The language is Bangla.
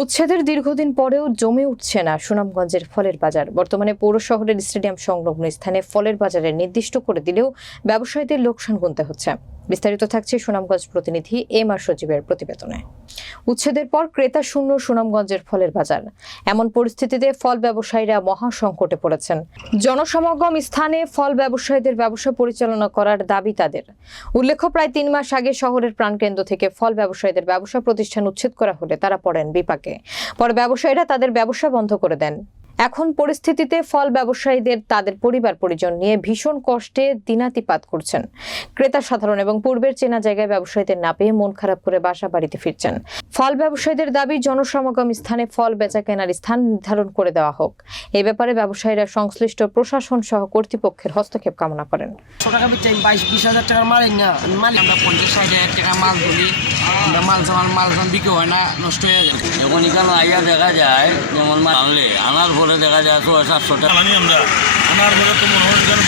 উচ্ছেদের দীর্ঘদিন পরেও জমে উঠছে না সুনামগঞ্জের ফলের বাজার। বর্তমানে পৌর শহরের স্টেডিয়াম সংলগ্ন স্থানে ফলের বাজারে নির্দিষ্ট করে দিলেও ব্যবসায়ীদের লোকসান গুনতে হচ্ছে। বিস্তারিত থাকছে সুনামগঞ্জ প্রতিনিধি এম আর সজীবের প্রতিবেদনে। উচ্ছেদের পর ক্রেতা শূন্য সুনামগঞ্জের ফলের বাজার। এমন পরিস্থিতিতে ফল ব্যবসায়ীরা মহা সংকটে পড়েছেন। জনসমাগম স্থানে ফল ব্যবসায়ীদের ব্যবসা পরিচালনা করার দাবি তাদের। উল্লেখ্য, প্রায় তিন মাস আগে শহরের প্রাণকেন্দ্র থেকে ফল ব্যবসায়ীদের ব্যবসা প্রতিষ্ঠান উচ্ছেদ করা হলে তারা পড়েন বিপাকে। পরে ব্যবসায়ীরা তাদের ব্যবসা বন্ধ করে দেন। এখন পরিস্থিতিতে ফল ব্যবসায়ীদের তাদের পরিবার পরিজন নিয়ে ভীষণ কষ্টে দিনাতিপাত করছেন। ক্রেতা সাধারণ এবং পূর্বের চেনা জায়গায় ব্যবসায়ীদের না পেয়ে মন খারাপ করে বাসা বাড়িতে ফিরছেন। ফল ব্যবসায়ীদের দাবি জনসমাগম স্থানে ফল বেচা কেনার স্থান নির্ধারণ করে দেওয়া হোক। এ ব্যাপারে ব্যবসায়ীরা সংশ্লিষ্ট প্রশাসন সহ কর্তৃপক্ষের হস্তক্ষেপ কামনা করেন। মাল মাল বিক্রি হয় না নষ্ট হয়ে যায়। এখন এখানে আইয়া দেখা যায় যেমন আনলে আনার পরে দেখা যায় ছয় আমরা। আমার পরে তো মনে হয় যেন